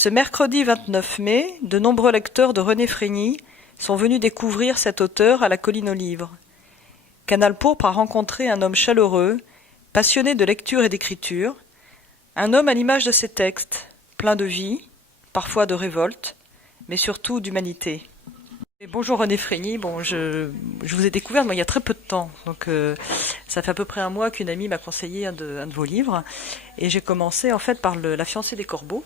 Ce mercredi 29 mai, de nombreux lecteurs de René Frény sont venus découvrir cet auteur à la Colline aux Livres. Canal Pourpre a rencontré un homme chaleureux, passionné de lecture et d'écriture, un homme à l'image de ses textes, plein de vie, parfois de révolte, mais surtout d'humanité. Et bonjour René Frény, je vous ai découvert il y a très peu de temps, donc ça fait à peu près un mois qu'une amie m'a conseillé un de vos livres, et j'ai commencé en fait par La fiancée des corbeaux,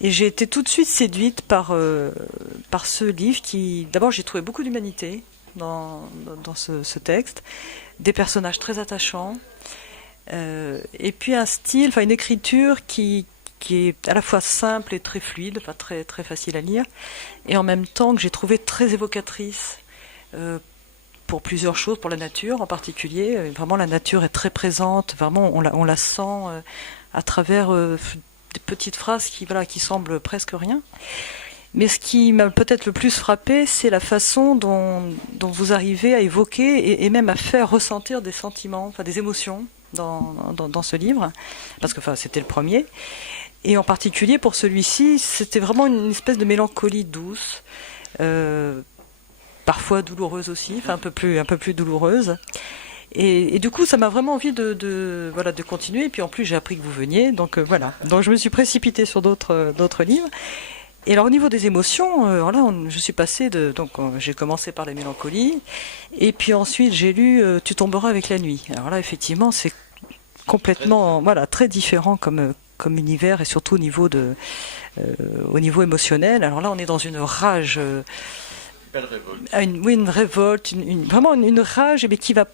et j'ai été tout de suite séduite par ce livre qui, d'abord j'ai trouvé beaucoup d'humanité dans ce texte, des personnages très attachants, et puis un style, une écriture qui est à la fois simple et très fluide, très, très facile à lire, et en même temps que j'ai trouvé très évocatrice pour plusieurs choses, pour la nature en particulier. Vraiment, la nature est très présente, vraiment, on la sent à travers des petites phrases qui semblent presque rien. Mais ce qui m'a peut-être le plus frappé, c'est la façon dont vous arrivez à évoquer et même à faire ressentir des sentiments, des émotions dans ce livre, parce que c'était le premier. Et en particulier pour celui-ci, c'était vraiment une espèce de mélancolie douce, parfois douloureuse aussi, un peu plus douloureuse. Et du coup, ça m'a vraiment envie de continuer. Et puis en plus, j'ai appris que vous veniez, donc voilà. Donc je me suis précipitée sur d'autres livres. Et alors au niveau des émotions, je suis passée j'ai commencé par la mélancolie, et puis ensuite j'ai lu Tu tomberas avec la nuit. Alors là, effectivement, c'est complètement, très différent comme univers, et surtout au niveau émotionnel. Alors là, on est dans une rage, une révolte, vraiment une rage, mais qui va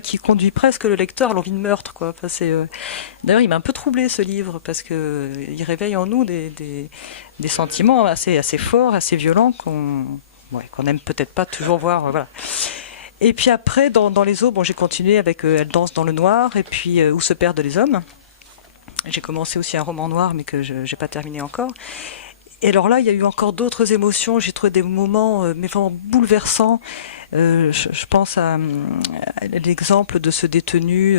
qui conduit presque le lecteur à l'envie de meurtre, quoi. D'ailleurs, il m'a un peu troublé ce livre parce que il réveille en nous des sentiments assez forts, assez violents qu'on n'aime peut-être pas toujours voir, voilà. Et puis après, dans les eaux, j'ai continué avec Elle danse dans le noir, et puis Où se perdent les hommes. J'ai commencé aussi un roman noir, mais que je n'ai pas terminé encore. Et alors là, il y a eu encore d'autres émotions. J'ai trouvé des moments mais vraiment bouleversants. Je pense à l'exemple de ce détenu,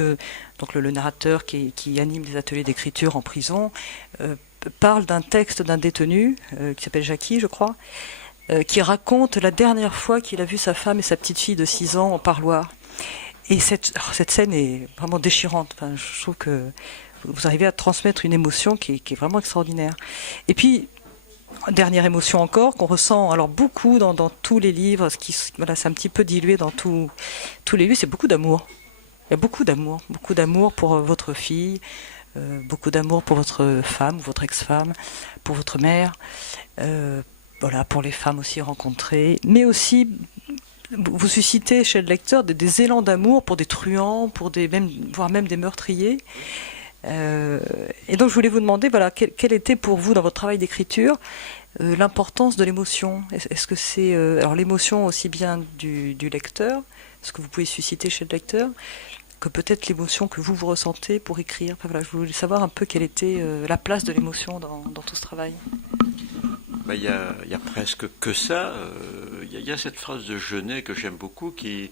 donc le narrateur qui anime des ateliers d'écriture en prison, parle d'un texte d'un détenu qui s'appelle Jackie, je crois, qui raconte la dernière fois qu'il a vu sa femme et sa petite fille de 6 ans au parloir. Et cette scène est vraiment déchirante. Je trouve que vous arrivez à transmettre une émotion qui est vraiment extraordinaire. Et puis, dernière émotion encore, qu'on ressent alors beaucoup dans tous les livres, c'est un petit peu dilué dans tous les livres, c'est beaucoup d'amour. Il y a beaucoup d'amour pour votre fille, beaucoup d'amour pour votre femme, votre ex-femme, pour votre mère, pour les femmes aussi rencontrées, mais aussi vous suscitez chez le lecteur des élans d'amour pour des truands, voire même des meurtriers. Et donc je voulais vous demander, quelle était pour vous dans votre travail d'écriture l'importance de l'émotion. Est-ce que c'est alors l'émotion aussi bien du lecteur, ce que vous pouvez susciter chez le lecteur, que peut-être l'émotion que vous ressentez pour écrire. Je voulais savoir un peu quelle était la place de l'émotion dans tout ce travail. Il y a presque que ça. Il y a cette phrase de Genet que j'aime beaucoup qui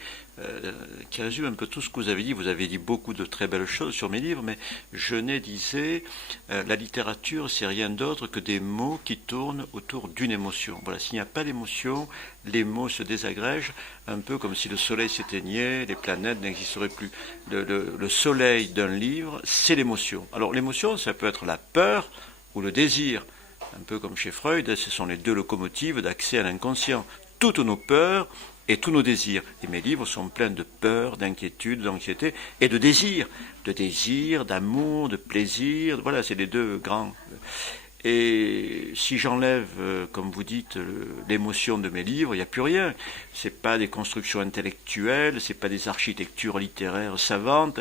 résume un peu tout ce que vous avez dit. Vous avez dit beaucoup de très belles choses sur mes livres, mais Genet disait la littérature, c'est rien d'autre que des mots qui tournent autour d'une émotion. Voilà, s'il n'y a pas d'émotion, les mots se désagrègent, un peu comme si le soleil s'éteignait, les planètes n'existeraient plus. Le soleil d'un livre, c'est l'émotion. Alors l'émotion, ça peut être la peur ou le désir. Un peu comme chez Freud, ce sont les deux locomotives d'accès à l'inconscient. Toutes nos peurs et tous nos désirs. Et mes livres sont pleins de peurs, d'inquiétudes, d'anxiété et de désirs. De désirs, d'amour, de plaisir. Voilà, c'est les deux grands. Et si j'enlève, comme vous dites, l'émotion de mes livres, il n'y a plus rien. C'est pas des constructions intellectuelles, c'est pas des architectures littéraires savantes.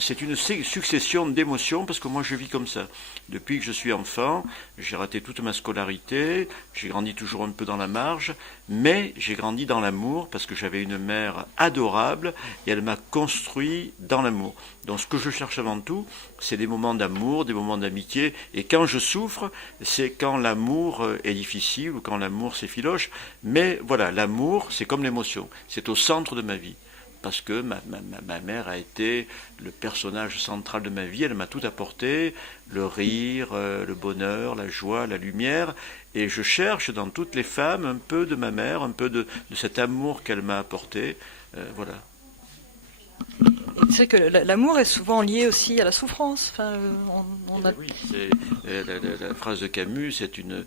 C'est une succession d'émotions parce que moi je vis comme ça. Depuis que je suis enfant, j'ai raté toute ma scolarité, j'ai grandi toujours un peu dans la marge, mais j'ai grandi dans l'amour parce que j'avais une mère adorable et elle m'a construit dans l'amour. Donc ce que je cherche avant tout, c'est des moments d'amour, des moments d'amitié, et quand je souffre, c'est quand l'amour est difficile ou quand l'amour s'effiloche, mais voilà, l'amour c'est comme l'émotion, c'est au centre de ma vie. parce que ma mère a été le personnage central de ma vie, elle m'a tout apporté, le rire, le bonheur, la joie, la lumière, et je cherche dans toutes les femmes un peu de ma mère, un peu de cet amour qu'elle m'a apporté, voilà. C'est que l'amour est souvent lié aussi à la souffrance. Enfin, Oui, la phrase de Camus, c'est une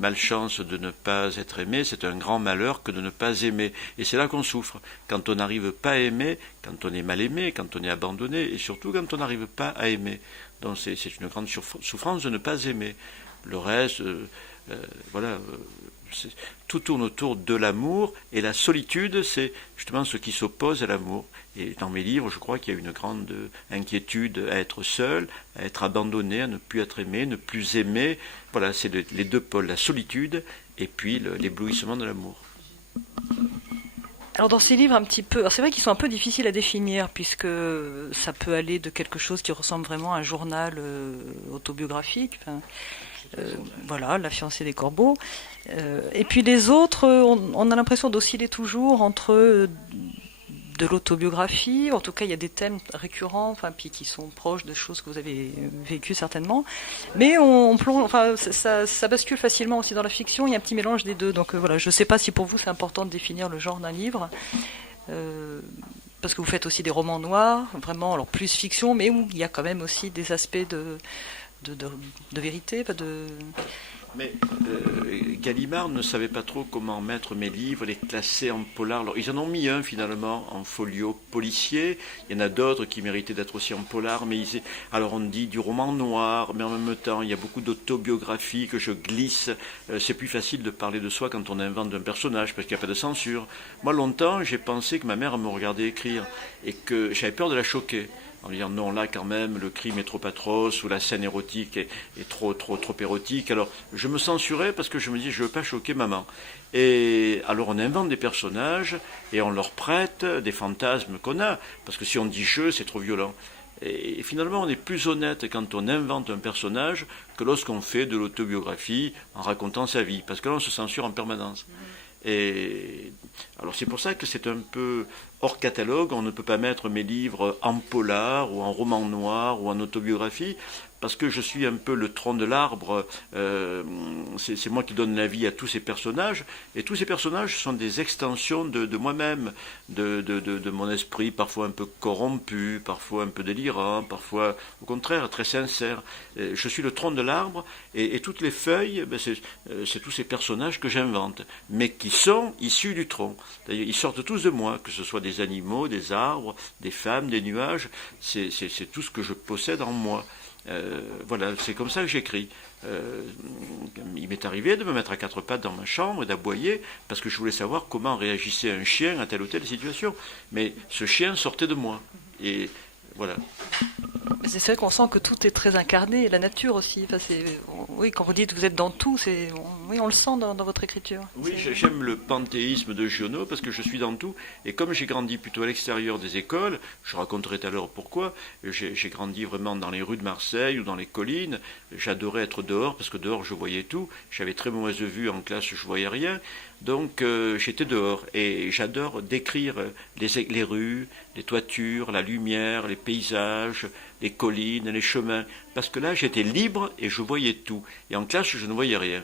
malchance de ne pas être aimé, c'est un grand malheur que de ne pas aimer. Et c'est là qu'on souffre. Quand on n'arrive pas à aimer, quand on est mal aimé, quand on est abandonné, et surtout quand on n'arrive pas à aimer. Donc c'est une grande souffrance de ne pas aimer. Le reste, voilà... tout tourne autour de l'amour, et la solitude, c'est justement ce qui s'oppose à l'amour. Et dans mes livres, je crois qu'il y a une grande inquiétude à être seul, à être abandonné, à ne plus être aimé, ne plus aimer. Voilà, c'est les deux pôles, la solitude et puis l'éblouissement de l'amour. Alors dans ces livres un petit peu, alors c'est vrai qu'ils sont un peu difficiles à définir puisque ça peut aller de quelque chose qui ressemble vraiment à un journal autobiographique. Enfin, voilà, La fiancée des corbeaux. Et puis les autres, on a l'impression d'osciller toujours entre de l'autobiographie. En tout cas, il y a des thèmes récurrents, enfin, puis qui sont proches de choses que vous avez vécues certainement. Mais on plonge, enfin, ça bascule facilement aussi dans la fiction. Il y a un petit mélange des deux. Donc voilà, je ne sais pas si pour vous c'est important de définir le genre d'un livre. Parce que vous faites aussi des romans noirs, vraiment, alors plus fiction, mais où il y a quand même aussi des aspects de vérité, Mais Gallimard ne savait pas trop comment mettre mes livres, les classer en polar. Alors, ils en ont mis un finalement en folio policier. Il y en a d'autres qui méritaient d'être aussi en polar. Mais alors on dit du roman noir, mais en même temps il y a beaucoup d'autobiographies que je glisse. C'est plus facile de parler de soi quand on invente un personnage parce qu'il n'y a pas de censure. Moi longtemps j'ai pensé que ma mère me regardait écrire et que j'avais peur de la choquer. En disant non, là quand même le crime est trop atroce ou la scène érotique est trop érotique. Alors je me censurais parce que je me dis je ne veux pas choquer maman. Et alors on invente des personnages et on leur prête des fantasmes qu'on a. Parce que si on dit je, c'est trop violent. Et finalement on est plus honnête quand on invente un personnage que lorsqu'on fait de l'autobiographie en racontant sa vie. Parce que là on se censure en permanence. Et alors c'est pour ça que c'est un peu hors catalogue, on ne peut pas mettre mes livres en polar ou en roman noir ou en autobiographie, parce que je suis un peu le tronc de l'arbre, c'est moi qui donne la vie à tous ces personnages, et tous ces personnages sont des extensions de moi-même, de mon esprit, parfois un peu corrompu, parfois un peu délirant, parfois au contraire très sincère. Je suis le tronc de l'arbre, et toutes les feuilles, ben c'est tous ces personnages que j'invente, mais qui sont issus du tronc. D'ailleurs, ils sortent tous de moi, que ce soit des animaux, des arbres, des femmes, des nuages, c'est tout ce que je possède en moi. Voilà, c'est comme ça que j'écris. Il m'est arrivé de me mettre à quatre pattes dans ma chambre et d'aboyer parce que je voulais savoir comment réagissait un chien à telle ou telle situation. Mais ce chien sortait de moi. Et voilà. C'est vrai qu'on sent que tout est très incarné, et la nature aussi. Enfin, oui, quand vous dites que vous êtes dans tout, oui, on le sent dans votre écriture. Oui, j'aime le panthéisme de Giono parce que je suis dans tout. Et comme j'ai grandi plutôt à l'extérieur des écoles, je raconterai tout à l'heure pourquoi, j'ai grandi vraiment dans les rues de Marseille ou dans les collines. J'adorais être dehors parce que dehors je voyais tout. J'avais très mauvaise vue en classe, je voyais rien. Donc j'étais dehors et j'adore décrire les rues, les toitures, la lumière, les paysages, les collines, les chemins. Parce que là j'étais libre et je voyais tout. Et en classe je ne voyais rien.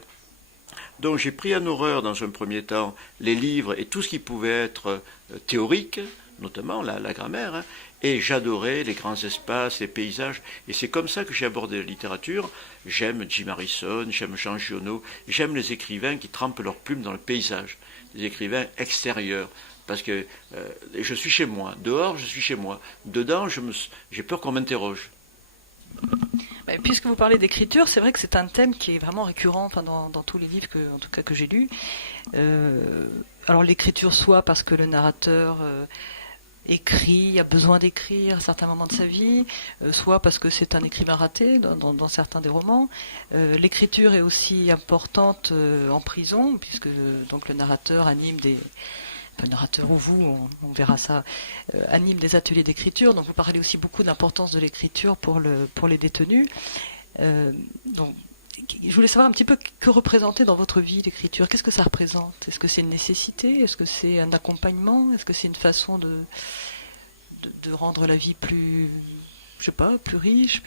Donc j'ai pris en horreur dans un premier temps les livres et tout ce qui pouvait être théorique, notamment la grammaire, hein, et j'adorais les grands espaces, les paysages, et c'est comme ça que j'ai abordé la littérature. J'aime Jim Harrison, j'aime Jean Giono, j'aime les écrivains qui trempent leurs plumes dans le paysage, les écrivains extérieurs, parce que je suis chez moi, dehors je suis chez moi, dedans j'ai peur qu'on m'interroge. Puisque vous parlez d'écriture, c'est vrai que c'est un thème qui est vraiment récurrent, enfin, dans tous les livres en tout cas que j'ai lus. Alors l'écriture, soit parce que le narrateur écrit, a besoin d'écrire à certains moments de sa vie, soit parce que c'est un écrivain raté dans certains des romans. L'écriture est aussi importante en prison, puisque donc le narrateur anime le narrateur ou vous, on verra ça, anime des ateliers d'écriture. Donc vous parlez aussi beaucoup d'importance de l'écriture pour les détenus. Donc je voulais savoir un petit peu que représentait dans votre vie l'écriture. Qu'est-ce que ça représente? Est-ce que c'est une nécessité? Est-ce que c'est un accompagnement? Est-ce que c'est une façon de rendre la vie plus, je sais pas, plus riche?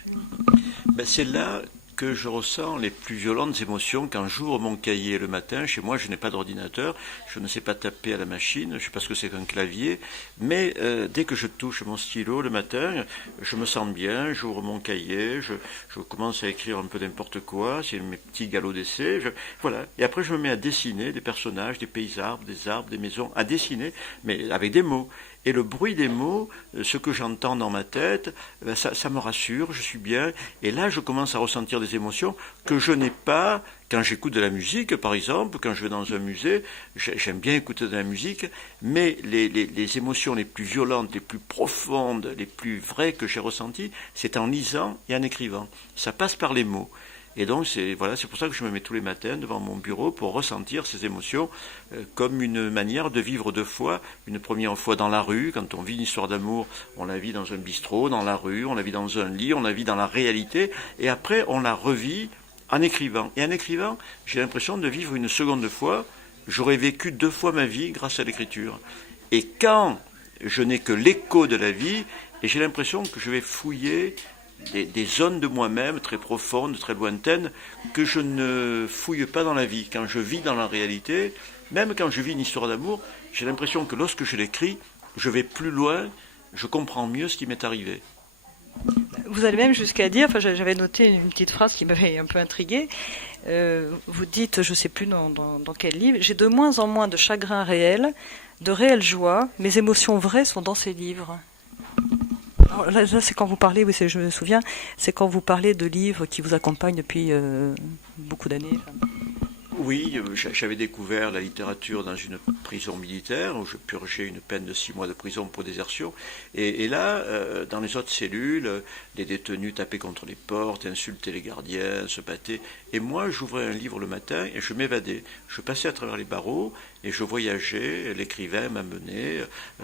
Ben, c'est là que je ressens les plus violentes émotions quand j'ouvre mon cahier le matin. Chez moi, je n'ai pas d'ordinateur, je ne sais pas taper à la machine, je ne sais pas ce que c'est qu'un clavier, mais dès que je touche mon stylo le matin, je me sens bien, j'ouvre mon cahier, je commence à écrire un peu n'importe quoi, c'est mes petits galops d'essai, voilà. Et après, je me mets à dessiner des personnages, des paysages, des arbres, des maisons, à dessiner, mais avec des mots. Et le bruit des mots, ce que j'entends dans ma tête, ça me rassure, je suis bien. Et là, je commence à ressentir des émotions que je n'ai pas quand j'écoute de la musique, par exemple, quand je vais dans un musée. J'aime bien écouter de la musique, mais les émotions les plus violentes, les plus profondes, les plus vraies que j'ai ressenties, c'est en lisant et en écrivant. Ça passe par les mots. Et donc, c'est pour ça que je me mets tous les matins devant mon bureau pour ressentir ces émotions comme une manière de vivre deux fois. Une première fois dans la rue, quand on vit une histoire d'amour, on la vit dans un bistrot, dans la rue, on la vit dans un lit, on la vit dans la réalité. Et après, on la revit en écrivant. Et en écrivant, j'ai l'impression de vivre une seconde fois. J'aurais vécu deux fois ma vie grâce à l'écriture. Et quand je n'ai que l'écho de la vie, et j'ai l'impression que je vais fouiller des zones de moi-même très profondes, très lointaines, que je ne fouille pas dans la vie. Quand je vis dans la réalité, même quand je vis une histoire d'amour, j'ai l'impression que lorsque je l'écris, je vais plus loin, je comprends mieux ce qui m'est arrivé. Vous allez même jusqu'à dire, enfin j'avais noté une petite phrase qui m'avait un peu intriguée, vous dites, je ne sais plus dans quel livre, j'ai de moins en moins de chagrin réel, de réelle joie, mes émotions vraies sont dans ces livres. Alors là, c'est quand vous parlez, oui, je me souviens, c'est quand vous parlez de livres qui vous accompagnent depuis beaucoup d'années. Oui, j'avais découvert la littérature dans une prison militaire où je purgeais une peine de 6 mois de prison pour désertion. Et là, dans les autres cellules, les détenus tapaient contre les portes, insultaient les gardiens, se battaient. Et moi, j'ouvrais un livre le matin et je m'évadais. Je passais à travers les barreaux et je voyageais. L'écrivain m'amenait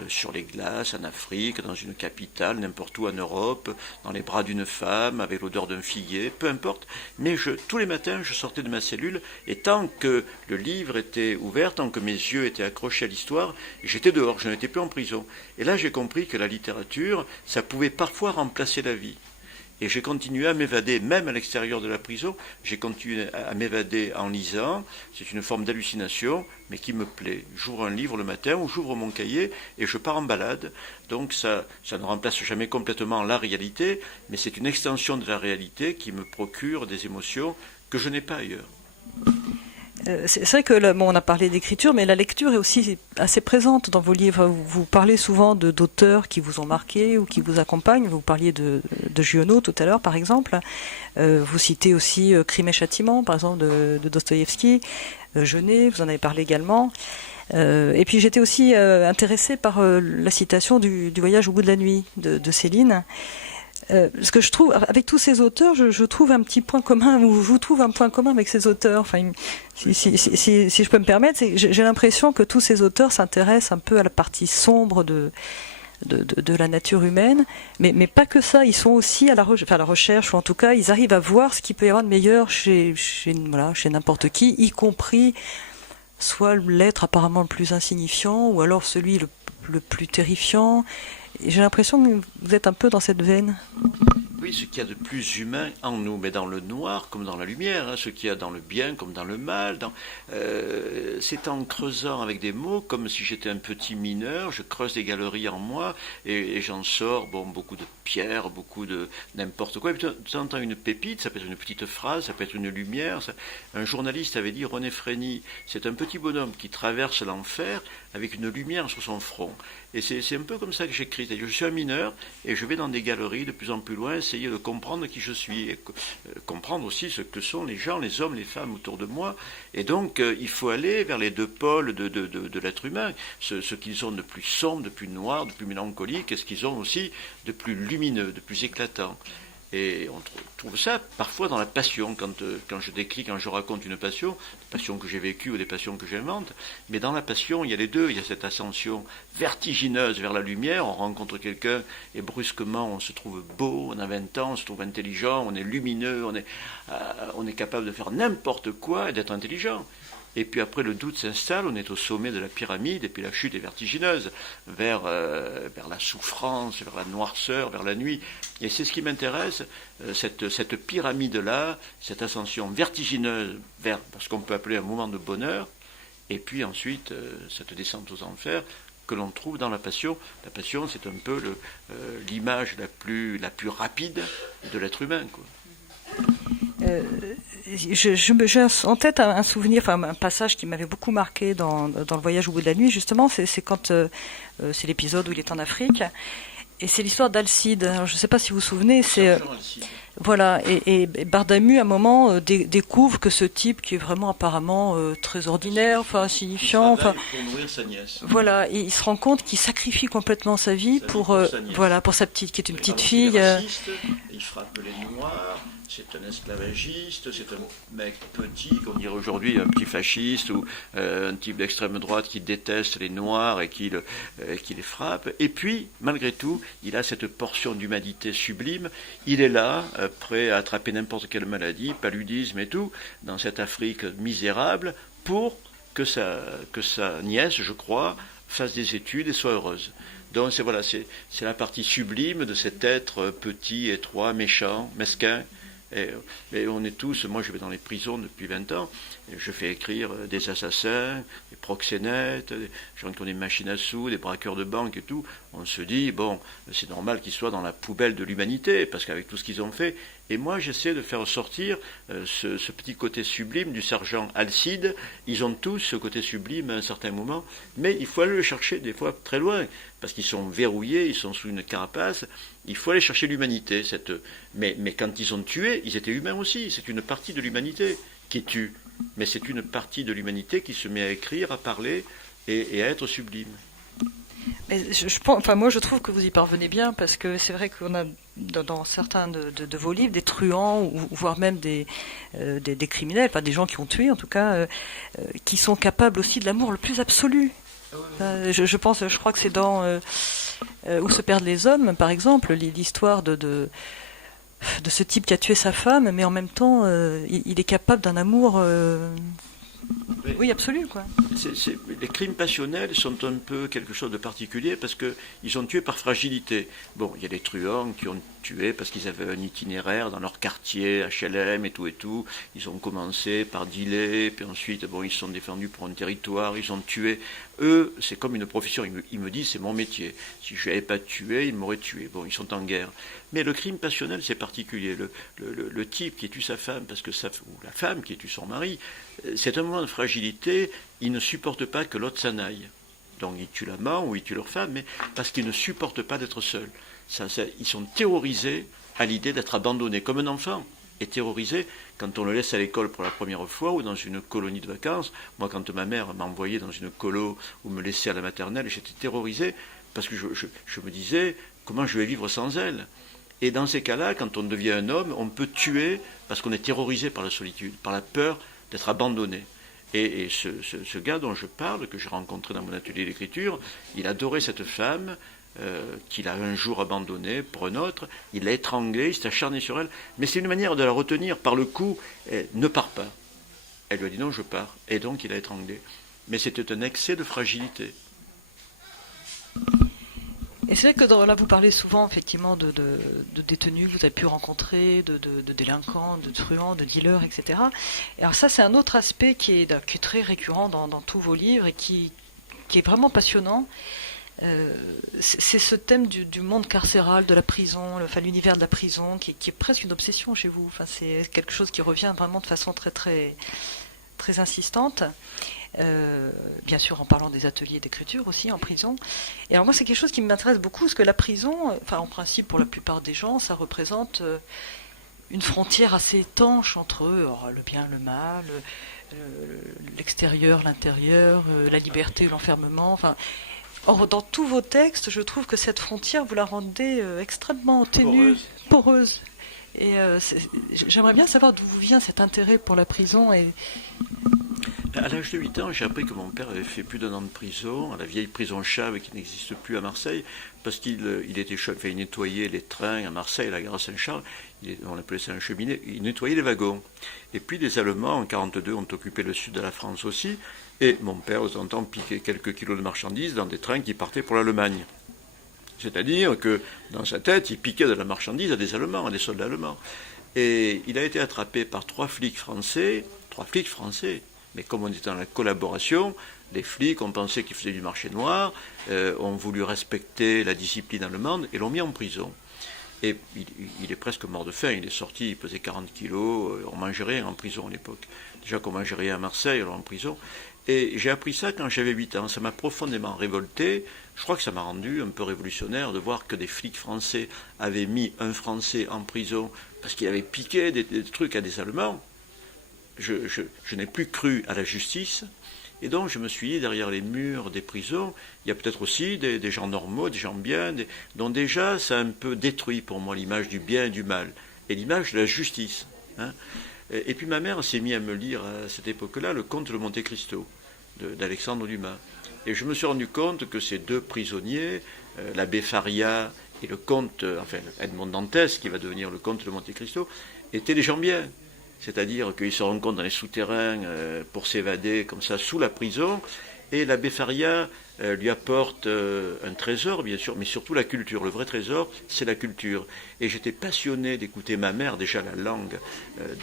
sur les glaces en Afrique, dans une capitale, n'importe où en Europe, dans les bras d'une femme, avec l'odeur d'un figuier, peu importe. Mais tous les matins, je sortais de ma cellule et tant que le livre était ouvert, tant que mes yeux étaient accrochés à l'histoire, j'étais dehors, je n'étais plus en prison. Et là, j'ai compris que la littérature, ça pouvait parfois remplacer la vie. Et j'ai continué à m'évader, même à l'extérieur de la prison, j'ai continué à m'évader en lisant. C'est une forme d'hallucination, mais qui me plaît. J'ouvre un livre le matin ou j'ouvre mon cahier et je pars en balade. Donc ça ne remplace jamais complètement la réalité, mais c'est une extension de la réalité qui me procure des émotions que je n'ai pas ailleurs. C'est vrai que on a parlé d'écriture, mais la lecture est aussi assez présente dans vos livres. Vous parlez souvent d'auteurs qui vous ont marqué ou qui vous accompagnent. Vous parliez de Giono tout à l'heure, par exemple. Vous citez aussi Crime et Châtiment, par exemple, de Dostoïevski. Jeunet, vous en avez parlé également. Et puis j'étais aussi intéressée par la citation du Voyage au bout de la nuit de Céline. Ce que je trouve, avec tous ces auteurs, je trouve un petit point commun, ou je vous trouve un point commun avec ces auteurs. Enfin, si je peux me permettre, j'ai l'impression que tous ces auteurs s'intéressent un peu à la partie sombre de la nature humaine, mais pas que ça. Ils sont aussi à la recherche, ou en tout cas, ils arrivent à voir ce qu'il peut y avoir de meilleur chez n'importe qui, y compris soit l'être apparemment le plus insignifiant, ou alors celui le plus terrifiant. J'ai l'impression que vous êtes un peu dans cette veine. Oui, ce qu'il y a de plus humain en nous, mais dans le noir comme dans la lumière, hein, ce qu'il y a dans le bien comme dans le mal. C'est en creusant avec des mots, comme si j'étais un petit mineur, je creuse des galeries en moi et j'en sors beaucoup de pierres, beaucoup de n'importe quoi. Et puis, tu entends une pépite, ça peut être une petite phrase, ça peut être une lumière. Un journaliste avait dit, René Frény, c'est un petit bonhomme qui traverse l'enfer avec une lumière sur son front. Et c'est un peu comme ça que j'écris. Je suis un mineur et je vais dans des galeries de plus en plus loin, essayer de comprendre qui je suis et comprendre aussi ce que sont les gens, les hommes, les femmes autour de moi. Et donc, il faut aller vers les deux pôles de l'être humain, ce qu'ils ont de plus sombre, de plus noir, de plus mélancolique, et ce qu'ils ont aussi de plus lumineux, de plus éclatant. Et on trouve ça parfois dans la passion, quand je décris, quand je raconte une passion, des passions que j'ai vécues ou des passions que j'invente. Mais dans la passion, il y a les deux. Il y a cette ascension vertigineuse vers la lumière. On rencontre quelqu'un et brusquement on se trouve beau, on a 20 ans, on se trouve intelligent, on est lumineux, on est capable de faire n'importe quoi et d'être intelligent. Et puis après, le doute s'installe, on est au sommet de la pyramide, et puis la chute est vertigineuse, vers la souffrance, vers la noirceur, vers la nuit. Et c'est ce qui m'intéresse, cette pyramide-là, cette ascension vertigineuse vers ce qu'on peut appeler un moment de bonheur, et puis ensuite, cette descente aux enfers, que l'on trouve dans la passion. La passion, c'est un peu l'image la plus rapide de l'être humain, quoi. J'ai en tête un souvenir, enfin un passage qui m'avait beaucoup marqué dans le voyage au bout de la nuit, justement, c'est quand c'est l'épisode où il est en Afrique, et c'est l'histoire d'Alcide. Alors, je ne sais pas si vous vous souvenez, c'est voilà, et Bardamu à un moment découvre que ce type qui est vraiment apparemment très ordinaire, enfin insignifiant, enfin pour nourrir sa nièce. Voilà, et il se rend compte qu'il sacrifie complètement sa vie pour voilà, pour sa petite, qui est une petite fille. Il est raciste, il frappe les noirs. C'est un esclavagiste, c'est un mec petit, qu'on dirait aujourd'hui un petit fasciste ou un type d'extrême droite qui déteste les Noirs et qui les frappe. Et puis, malgré tout, il a cette portion d'humanité sublime. Il est là, prêt à attraper n'importe quelle maladie, paludisme et tout, dans cette Afrique misérable, pour que sa nièce, je crois, fasse des études et soit heureuse. Donc c'est la partie sublime de cet être petit, étroit, méchant, mesquin. Et on est tous, moi je vais dans les prisons depuis 20 ans, et je fais écrire des assassins, des proxénètes, des gens qui ont des machines à sous, des braqueurs de banque et tout. On se dit, bon, c'est normal qu'ils soient dans la poubelle de l'humanité, parce qu'avec tout ce qu'ils ont fait. Et moi j'essaie de faire sortir ce petit côté sublime du sergent Alcide. Ils ont tous ce côté sublime à un certain moment, mais il faut aller le chercher des fois très loin, parce qu'ils sont verrouillés, ils sont sous une carapace. Il faut aller chercher l'humanité. Mais quand ils ont tué, ils étasais humains aussi. C'est une partie de l'humanité qui tue. Mais c'est une partie de l'humanité qui se met à écrire, à parler et à être sublime. Mais enfin, moi je trouve que vous y parvenez bien, parce que c'est vrai qu'on a dans certains de vos livres des truands, ou voire même des criminels, enfin des gens qui ont tué en tout cas, qui sont capables aussi de l'amour le plus absolu. Je crois que c'est dans Où se perdent les hommes, par exemple, l'histoire de ce type qui a tué sa femme, mais en même temps, il est capable d'un amour, oui, absolu, quoi. Les crimes passionnels sont un peu quelque chose de particulier parce qu'ils ont tué par fragilité. Bon, il y a des truands qui ont tué parce qu'ils avaient un itinéraire dans leur quartier, HLM et tout. Ils ont commencé par dealer, puis ensuite, bon, ils se sont défendus pour un territoire, ils ont tué. Eux, c'est comme une profession. Ils me disent, c'est mon métier. Si je n'avais pas tué, ils m'auraient tué. Bon, ils sont en guerre. Mais le crime passionnel, c'est particulier. Le type qui tue sa femme, ou la femme qui tue son mari, c'est un moment de fragilité. Ils ne supportent pas que l'autre s'en aille. Donc ils tuent l'amant ou ils tuent leur femme, mais parce qu'ils ne supportent pas d'être seuls. Ils sont terrorisés à l'idée d'être abandonnés, comme un enfant est terrorisé quand on le laisse à l'école pour la première fois ou dans une colonie de vacances. Moi, quand ma mère m'envoyait dans une colo ou me laissait à la maternelle, j'étais terrorisé parce que je me disais comment je vais vivre sans elle. Et dans ces cas-là, quand on devient un homme, on peut tuer parce qu'on est terrorisé par la solitude, par la peur d'être abandonné. Et ce gars dont je parle, que j'ai rencontré dans mon atelier d'écriture, il adorait cette femme qu'il a un jour abandonnée pour un autre. Il l'a étranglée, il s'est acharné sur elle. Mais c'est une manière de la retenir par le cou. Ne pars pas. Elle lui a dit non, je pars. Et donc il l'a étranglée. Mais c'était un excès de fragilité. Et c'est vrai que là, vous parlez souvent effectivement de détenus que vous avez pu rencontrer, de délinquants, de truands, de dealers, etc. Et alors ça, c'est un autre aspect qui est très récurrent dans tous vos livres et qui est vraiment passionnant. C'est ce thème du monde carcéral, de la prison, l'univers de la prison, qui est presque une obsession chez vous. Enfin, c'est quelque chose qui revient vraiment de façon très, très, très insistante. Bien sûr en parlant des ateliers d'écriture aussi en prison. Et alors moi c'est quelque chose qui m'intéresse beaucoup, parce que la prison, enfin en principe pour la plupart des gens, ça représente une frontière assez étanche entre le bien, le mal, l'extérieur, l'intérieur, la liberté, l'enfermement. Enfin, or dans tous vos textes, je trouve que cette frontière vous la rendez extrêmement ténue, poreuse. Et j'aimerais bien savoir d'où vient cet intérêt pour la prison. Et À l'âge de 8 ans, j'ai appris que mon père avait fait plus d'un an de prison, à la vieille prison Chave qui n'existe plus à Marseille, parce qu'il était chef, il nettoyait les trains à Marseille, à la gare Saint-Charles, on appelait ça un cheminot, il nettoyait les wagons. Et puis les Allemands, en 1942, ont occupé le sud de la France aussi, et mon père, de temps en temps, piquait quelques kilos de marchandises dans des trains qui partaient pour l'Allemagne. C'est-à-dire que, dans sa tête, il piquait de la marchandise à des Allemands, à des soldats allemands. Et il a été attrapé par trois flics français, mais comme on était dans la collaboration, les flics ont pensé qu'ils faisaient du marché noir, ont voulu respecter la discipline allemande et l'ont mis en prison. Et il est presque mort de faim, il est sorti, il pesait 40 kilos, on mangeait rien en prison à l'époque. Déjà qu'on mangeait rien à Marseille, alors en prison. Et j'ai appris ça quand j'avais 8 ans, ça m'a profondément révolté. Je crois que ça m'a rendu un peu révolutionnaire de voir que des flics français avaient mis un Français en prison parce qu'il avait piqué des trucs à des Allemands. Je n'ai plus cru à la justice, et donc je me suis dit, derrière les murs des prisons, il y a peut-être aussi des gens normaux, des gens bien, dont déjà ça a un peu détruit pour moi l'image du bien et du mal, et l'image de la justice. Hein. Et puis ma mère s'est mise à me lire à cette époque-là le Comte de Monte Cristo d'Alexandre Dumas. Et je me suis rendu compte que ces deux prisonniers, l'abbé Faria et le comte, Edmond Dantès, qui va devenir le comte de Monte Cristo, étaient des gens bien. C'est-à-dire qu'ils se rencontrent dans les souterrains pour s'évader comme ça sous la prison, et l'abbé Faria lui apporte un trésor, bien sûr, mais surtout la culture. Le vrai trésor, c'est la culture. Et j'étais passionné d'écouter ma mère, déjà la langue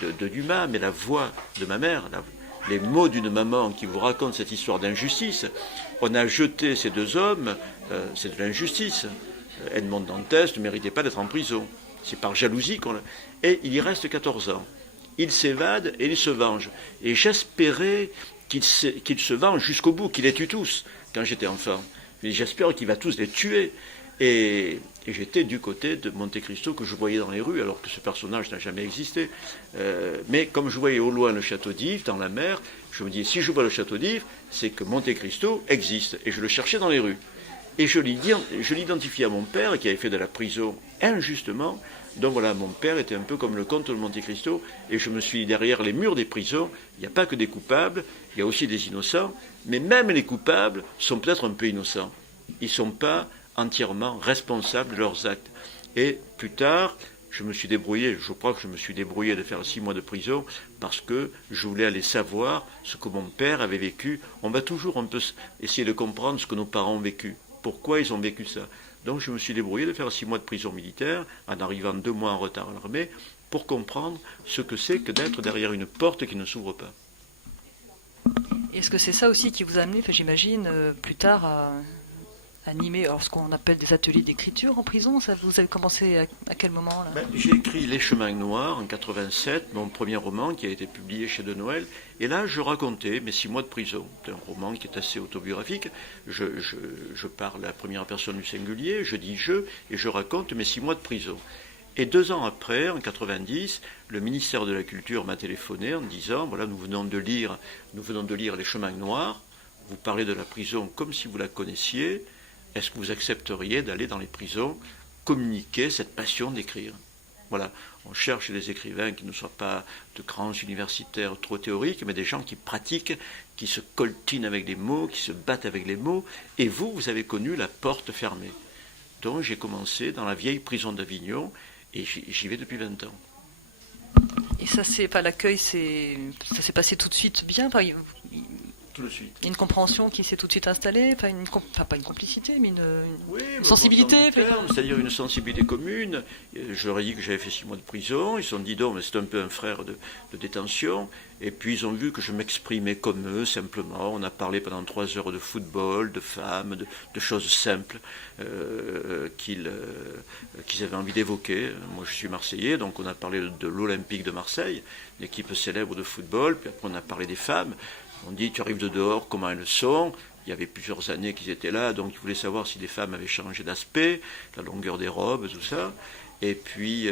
de Dumas, mais la voix de ma mère, les mots d'une maman qui vous raconte cette histoire d'injustice. On a jeté ces deux hommes, c'est de l'injustice. Edmond Dantès ne méritait pas d'être en prison. C'est par jalousie qu'on l'a... Et il y reste 14 ans. Il s'évade et il se venge. Et j'espérais qu'il se venge jusqu'au bout, qu'il les tue tous, quand j'étais enfant. J'espère qu'il va tous les tuer. Et j'étais du côté de Monte Cristo que je voyais dans les rues, alors que ce personnage n'a jamais existé. Mais comme je voyais au loin le château d'If, dans la mer, je me dis, si je vois le château d'If, c'est que Monte Cristo existe. Et je le cherchais dans les rues. Et je l'identifiais à mon père, qui avait fait de la prison injustement. Donc voilà, mon père était un peu comme le comte de Monte Cristo, et je me suis dit, derrière les murs des prisons, il n'y a pas que des coupables, il y a aussi des innocents, mais même les coupables sont peut-être un peu innocents. Ils ne sont pas entièrement responsables de leurs actes. Et plus tard, je crois que je me suis débrouillé de faire 6 mois de prison, parce que je voulais aller savoir ce que mon père avait vécu. On va toujours un peu essayer de comprendre ce que nos parents ont vécu, pourquoi ils ont vécu ça. Donc je me suis débrouillé de faire 6 mois de prison militaire, en arrivant 2 mois en retard à l'armée, pour comprendre ce que c'est que d'être derrière une porte qui ne s'ouvre pas. Est-ce que c'est ça aussi qui vous a amené, j'imagine, plus tard à animer ce qu'on appelle des ateliers d'écriture en prison? Ça, vous avez commencé à quel moment là? J'ai écrit Les Chemins Noirs en 87, mon premier roman qui a été publié chez De Noël. Et là, je racontais mes 6 mois de prison. C'est un roman qui est assez autobiographique. Je parle à la première personne du singulier, je dis je, et je raconte mes 6 mois de prison. Et 2 ans après, en 90, le ministère de la Culture m'a téléphoné en me disant, voilà, nous venons de lire Les Chemins Noirs, vous parlez de la prison comme si vous la connaissiez, est-ce que vous accepteriez d'aller dans les prisons communiquer cette passion d'écrire? Voilà, on cherche des écrivains qui ne soient pas de grands universitaires trop théoriques, mais des gens qui pratiquent, qui se coltinent avec les mots, qui se battent avec les mots. Et vous avez connu la porte fermée. Donc j'ai commencé dans la vieille prison d'Avignon, et j'y vais depuis 20 ans. Et ça, l'accueil, ça s'est passé tout de suite bien? Tout de suite. Il y a une compréhension qui s'est tout de suite installée, pas une complicité, mais une sensibilité. C'est-à-dire une sensibilité commune. Je leur ai dit que j'avais fait 6 mois de prison. Ils se sont dit, mais c'est un peu un frère de détention. Et puis ils ont vu que je m'exprimais comme eux, simplement. On a parlé pendant 3 heures de football, de femmes, de choses simples qu'ils avaient envie d'évoquer. Moi, je suis Marseillais, donc on a parlé de l'Olympique de Marseille, l'équipe célèbre de football. Puis après, on a parlé des femmes. On dit, tu arrives de dehors, comment elles sont? Il y avait plusieurs années qu'ils étaient là, donc ils voulaient savoir si les femmes avaient changé d'aspect, la longueur des robes, tout ça. Et puis,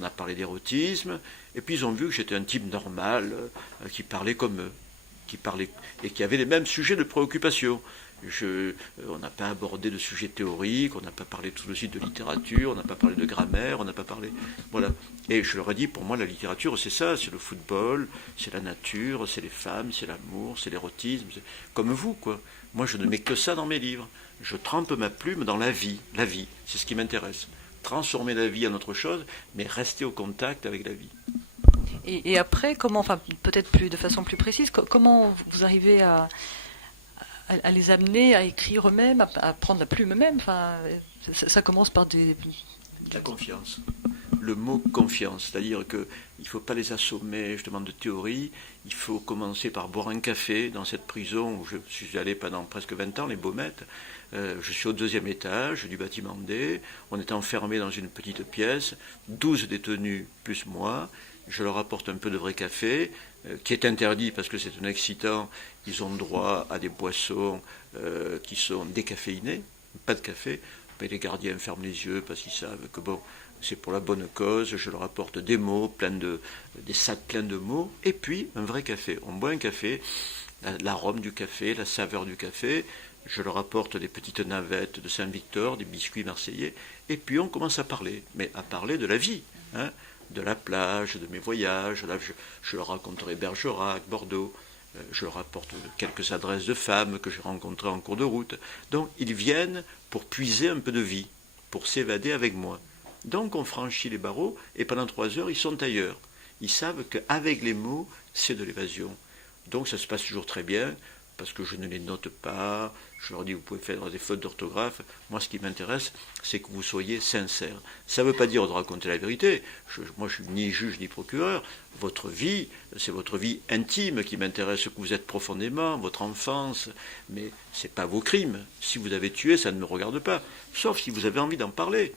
on a parlé d'érotisme. Et puis, ils ont vu que j'étais un type normal, qui parlait comme eux, qui parlaient et qui avaient les mêmes sujets de préoccupation. On n'a pas abordé de sujets théoriques, on n'a pas parlé tout de suite de littérature, on n'a pas parlé de grammaire, on n'a pas parlé... Voilà. Et je leur ai dit, pour moi, la littérature, c'est ça, c'est le football, c'est la nature, c'est les femmes, c'est l'amour, c'est l'érotisme, c'est... comme vous, quoi. Moi, je ne mets que ça dans mes livres. Je trempe ma plume dans la vie, c'est ce qui m'intéresse. Transformer la vie en autre chose, mais rester au contact avec la vie. Et après, comment, enfin peut-être de façon plus précise, comment vous arrivez à les amener à écrire eux-mêmes, à prendre la plume eux-mêmes? Enfin, ça commence par la confiance. Le mot confiance, c'est-à-dire qu'il ne faut pas les assommer justement de théorie, il faut commencer par boire un café dans cette prison où je suis allé pendant presque 20 ans, les Baumettes. Je suis au 2e étage du bâtiment D, on est enfermé dans une petite pièce, 12 détenus plus moi, je leur apporte un peu de vrai café, qui est interdit parce que c'est un excitant, ils ont droit à des boissons qui sont décaféinées, pas de café, mais les gardiens ferment les yeux parce qu'ils savent que bon, c'est pour la bonne cause, je leur apporte des mots, des sacs pleins de mots, et puis un vrai café. On boit un café, l'arôme du café, la saveur du café, je leur apporte des petites navettes de Saint-Victor, des biscuits marseillais, et puis on commence à parler, mais à parler de la vie, hein, de la plage, de mes voyages, là je leur raconterai Bergerac, Bordeaux, je leur apporte quelques adresses de femmes que j'ai rencontrées en cours de route. Donc ils viennent pour puiser un peu de vie, pour s'évader avec moi. Donc on franchit les barreaux et pendant 3 heures, ils sont ailleurs. Ils savent qu'avec les mots, c'est de l'évasion. Donc ça se passe toujours très bien, parce que je ne les note pas, je leur dis vous pouvez faire des fautes d'orthographe. Moi ce qui m'intéresse, c'est que vous soyez sincères. Ça ne veut pas dire de raconter la vérité, moi je ne suis ni juge ni procureur. Votre vie, c'est votre vie intime qui m'intéresse, ce que vous êtes profondément, votre enfance, mais ce n'est pas vos crimes. Si vous avez tué, ça ne me regarde pas, sauf si vous avez envie d'en parler.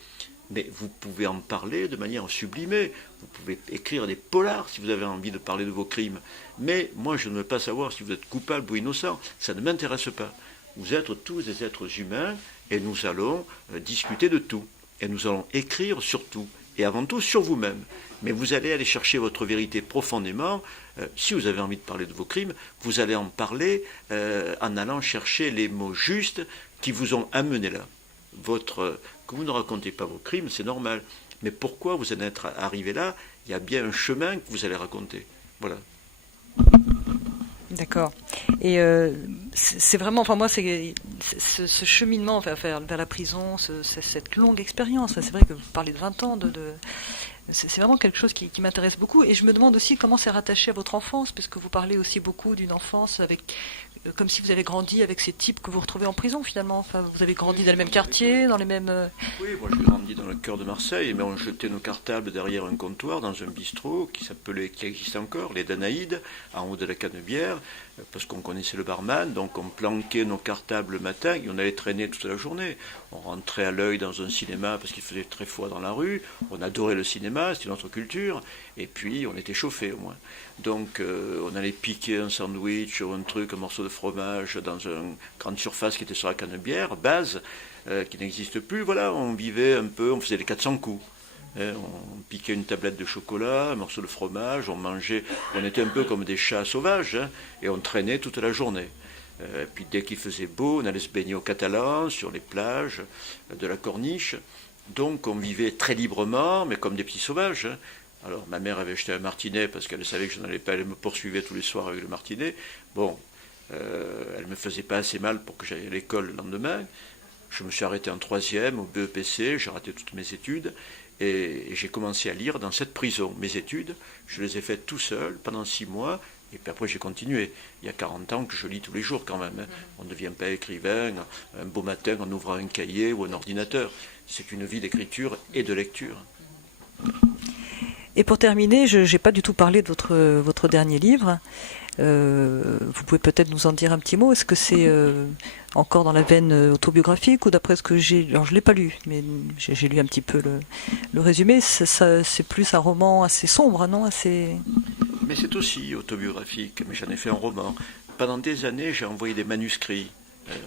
Mais vous pouvez en parler de manière sublimée. Vous pouvez écrire des polars si vous avez envie de parler de vos crimes. Mais moi, je ne veux pas savoir si vous êtes coupable ou innocent. Ça ne m'intéresse pas. Vous êtes tous des êtres humains et nous allons discuter de tout. Et nous allons écrire sur tout. Et avant tout sur vous-même. Mais vous allez aller chercher votre vérité profondément. Si vous avez envie de parler de vos crimes, vous allez en parler en allant chercher les mots justes qui vous ont amené là. Que vous ne racontez pas vos crimes, c'est normal. Mais pourquoi vous en êtes arrivé là? Il y a bien un chemin que vous allez raconter. Voilà. D'accord. Et c'est vraiment, enfin moi, c'est ce cheminement vers la prison, cette longue expérience. C'est vrai que vous parlez de 20 ans, c'est vraiment quelque chose qui m'intéresse beaucoup. Et je me demande aussi comment c'est rattaché à votre enfance, parce que vous parlez aussi beaucoup d'une enfance comme si vous avez grandi avec ces types que vous retrouvez en prison finalement. Enfin, vous avez grandi dans le même quartier, dans les mêmes... Oui, moi j'ai grandi dans le cœur de Marseille, mais on jetait nos cartables derrière un comptoir dans un bistrot qui existe encore, les Danaïdes, en haut de la Canebière, parce qu'on connaissait le barman, donc on planquait nos cartables le matin et on allait traîner toute la journée. On rentrait à l'œil dans un cinéma parce qu'il faisait très froid dans la rue, on adorait le cinéma, c'était notre culture, et puis on était chauffé au moins. Donc on allait piquer un sandwich ou un truc, un morceau de fromage dans une grande surface qui était sur la Canebière, base, qui n'existe plus. Voilà, on vivait un peu, on faisait les 400 coups. On piquait une tablette de chocolat, un morceau de fromage, on mangeait, on était un peu comme des chats sauvages, et on traînait toute la journée. Puis dès qu'il faisait beau, on allait se baigner au Catalan, sur les plages de la Corniche. Donc on vivait très librement, mais comme des petits sauvages. Alors ma mère avait acheté un martinet parce qu'elle savait que je n'allais pas, elle me poursuivait tous les soirs avec le martinet. Bon, elle ne me faisait pas assez mal pour que j'aille à l'école le lendemain. Je me suis arrêté en 3e au BEPC, j'ai raté toutes mes études et j'ai commencé à lire dans cette prison. Mes études, je les ai faites tout seul pendant 6 mois et puis après j'ai continué. Il y a 40 ans que je lis tous les jours quand même. On ne devient pas écrivain un beau matin en ouvrant un cahier ou un ordinateur. C'est une vie d'écriture et de lecture. Et pour terminer, je n'ai pas du tout parlé de votre dernier livre. Vous pouvez peut-être nous en dire un petit mot. Est-ce que c'est encore dans la veine autobiographique ou d'après ce que j'ai... Alors je ne l'ai pas lu, mais j'ai lu un petit peu le résumé. C'est plus un roman assez sombre, non? Mais c'est aussi autobiographique, mais j'en ai fait un roman. Pendant des années, j'ai envoyé des manuscrits.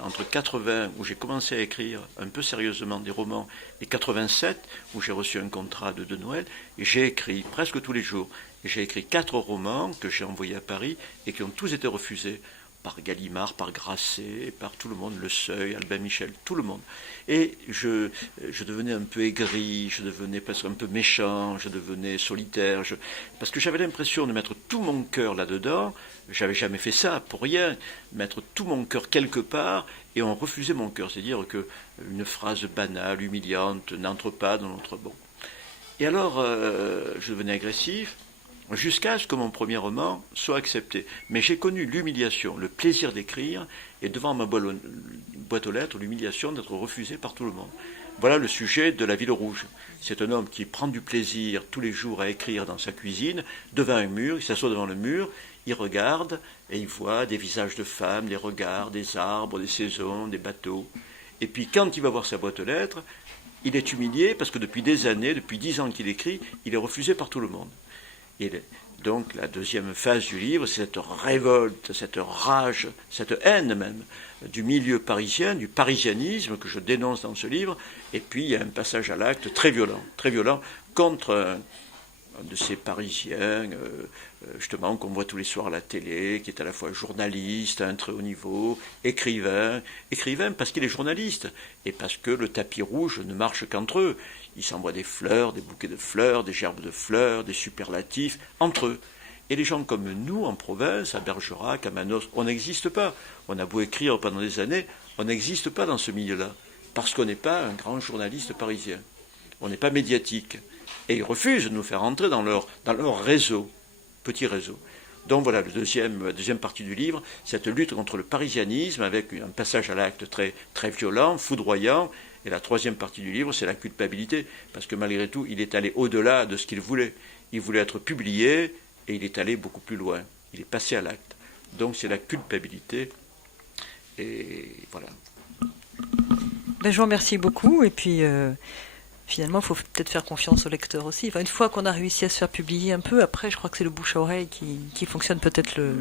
Entre 80, où j'ai commencé à écrire un peu sérieusement des romans, et 87, où j'ai reçu un contrat de Noël, et j'ai écrit presque tous les jours. j'ai écrit 4 romans que j'ai envoyés à Paris et qui ont tous été refusés par Gallimard, par Grasset, par tout le monde, Le Seuil, Albin Michel, tout le monde. Et je devenais un peu aigri, je devenais presque un peu méchant, je devenais solitaire, parce que j'avais l'impression de mettre tout mon cœur là-dedans. J'avais jamais fait ça pour rien, mettre tout mon cœur quelque part, et on refusait mon cœur. C'est-à-dire que une phrase banale, humiliante, n'entre pas dans notre bon. Et alors, je devenais agressif, jusqu'à ce que mon premier roman soit accepté. Mais j'ai connu l'humiliation, le plaisir d'écrire, et devant ma boîte aux lettres, l'humiliation d'être refusé par tout le monde. Voilà le sujet de La Ville rouge. C'est un homme qui prend du plaisir tous les jours à écrire dans sa cuisine, devant un mur, il s'assoit devant le mur, il regarde, et il voit des visages de femmes, des regards, des arbres, des saisons, des bateaux. Et puis quand il va voir sa boîte aux lettres, il est humilié parce que depuis des années, depuis 10 ans qu'il écrit, il est refusé par tout le monde. Et donc la deuxième phase du livre, c'est cette révolte, cette rage, cette haine même du milieu parisien, du parisianisme que je dénonce dans ce livre. Et puis il y a un passage à l'acte très violent contre un de ces Parisiens, justement, qu'on voit tous les soirs à la télé, qui est à la fois journaliste à un très haut niveau, écrivain parce qu'il est journaliste, et parce que le tapis rouge ne marche qu'entre eux. Ils s'envoient des fleurs, des bouquets de fleurs, des gerbes de fleurs, des superlatifs, entre eux. Et les gens comme nous, en province, à Bergerac, à Manosque, on n'existe pas. On a beau écrire pendant des années, on n'existe pas dans ce milieu-là, parce qu'on n'est pas un grand journaliste parisien. On n'est pas médiatique. Et ils refusent de nous faire entrer dans leur réseau, petit réseau. Donc voilà, la deuxième partie du livre, cette lutte contre le parisianisme, avec un passage à l'acte très, très violent, foudroyant. Et la troisième partie du livre, c'est la culpabilité, parce que malgré tout, il est allé au-delà de ce qu'il voulait. Il voulait être publié, et il est allé beaucoup plus loin. Il est passé à l'acte. Donc c'est la culpabilité. Et voilà. Ben, je vous remercie beaucoup, et puis... Finalement, il faut peut-être faire confiance au lecteur aussi. Enfin, une fois qu'on a réussi à se faire publier un peu, après, je crois que c'est le bouche à oreille qui fonctionne peut-être le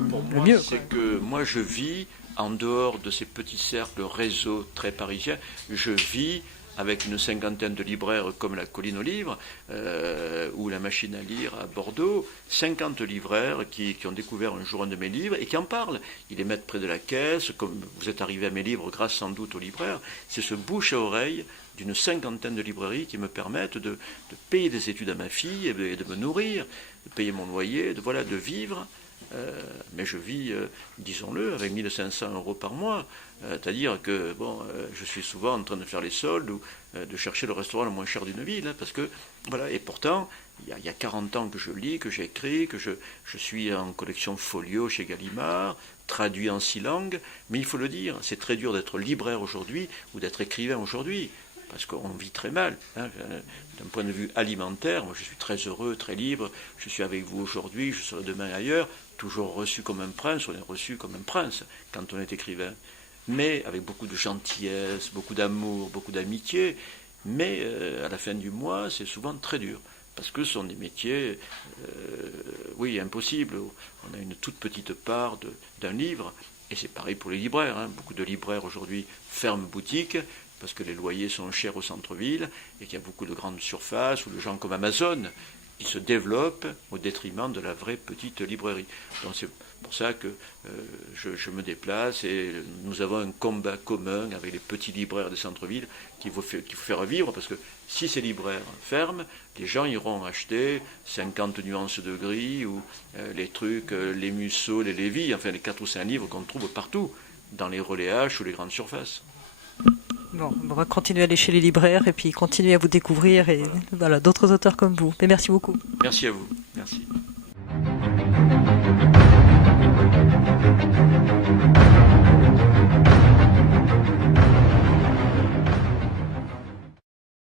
mieux. C'est que moi, je vis en dehors de ces petits cercles réseaux très parisiens. Je vis avec une 50aine de libraires comme la Colline aux Livres ou la Machine à lire à Bordeaux, 50 libraires qui ont découvert un jour un de mes livres et qui en parlent. Ils les mettent près de la caisse, comme vous êtes arrivé à mes livres grâce sans doute aux libraires. C'est ce bouche à oreille d'une 50aine de librairies qui me permettent de payer des études à ma fille et de me nourrir, de payer mon loyer, de vivre. Mais je vis, disons-le, avec 1 500 € par mois. C'est-à-dire que je suis souvent en train de faire les soldes ou de chercher le restaurant le moins cher d'une ville. Parce que, voilà, et pourtant, il y a 40 ans que je lis, que j'écris, que je suis en collection folio chez Gallimard, traduit en 6 langues. Mais il faut le dire, c'est très dur d'être libraire aujourd'hui ou d'être écrivain aujourd'hui. Parce qu'on vit très mal. D'un point de vue alimentaire, moi je suis très heureux, très libre. Je suis avec vous aujourd'hui, je serai demain ailleurs. Toujours reçu comme un prince, on est reçu comme un prince quand on est écrivain. Mais avec beaucoup de gentillesse, beaucoup d'amour, beaucoup d'amitié. Mais à la fin du mois, c'est souvent très dur. Parce que ce sont des métiers, impossibles. On a une toute petite part d'un livre. Et c'est pareil pour les libraires. Beaucoup de libraires aujourd'hui ferment boutique parce que les loyers sont chers au centre-ville et qu'il y a beaucoup de grandes surfaces ou de gens comme Amazon qui se développent au détriment de la vraie petite librairie. Donc c'est pour ça que je me déplace et nous avons un combat commun avec les petits libraires des centres-villes qu'il faut faire vivre, parce que si ces libraires ferment, les gens iront acheter 50 nuances de gris ou les trucs, les Musso, les Lévy, enfin les 4 ou 5 livres qu'on trouve partout, dans les relais H ou les grandes surfaces. Bon, on va continuer à aller chez les libraires et puis continuer à vous découvrir et voilà, d'autres auteurs comme vous. Mais merci beaucoup. Merci à vous. Merci.